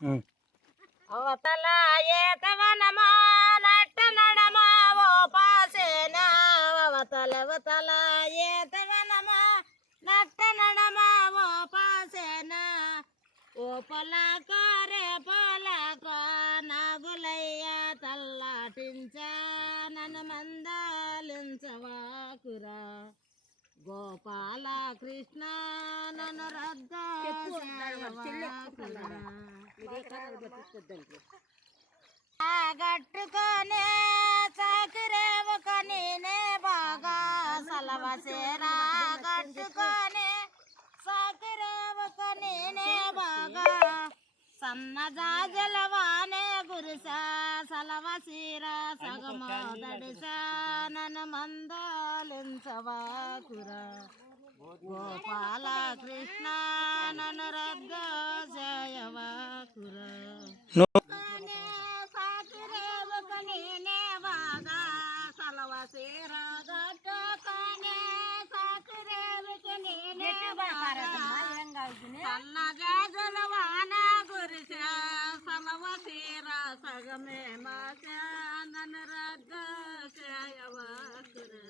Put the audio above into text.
అవతల ఏతవనమా నట్ట నడమా ఓ పాసేనా అవతల ఏతవనమా నట్ట నడమా ఓ పాసేనా ఓ పొలకారే పొలక నాగులయ్య తల్లాటించా నన్ను మందాలించవాకురా గోపాల కృష్ణ నన్ను రద్ద గట్టుకొనే చాకిరేవుకొని నే బాగా సలవసేరా గట్టుకొనే చాకిరేవుకొని నే బాగా సన్నజాజలవానే గురిసా సలవసీరా సగమోదడిసా నన్ను మందలించవాకురా గోపాల కృష్ణ నన్ను రద్ద చేయవాకురా సాకిరేవుకొని నే బాగా సలవసీరా గట్టుకొనే సాకిరేవుకొని నే బాగా సన్నజాజలవాన గురిసా సలవసీరా సగమే మాసా నన్ను రద్ద చేయవాకురా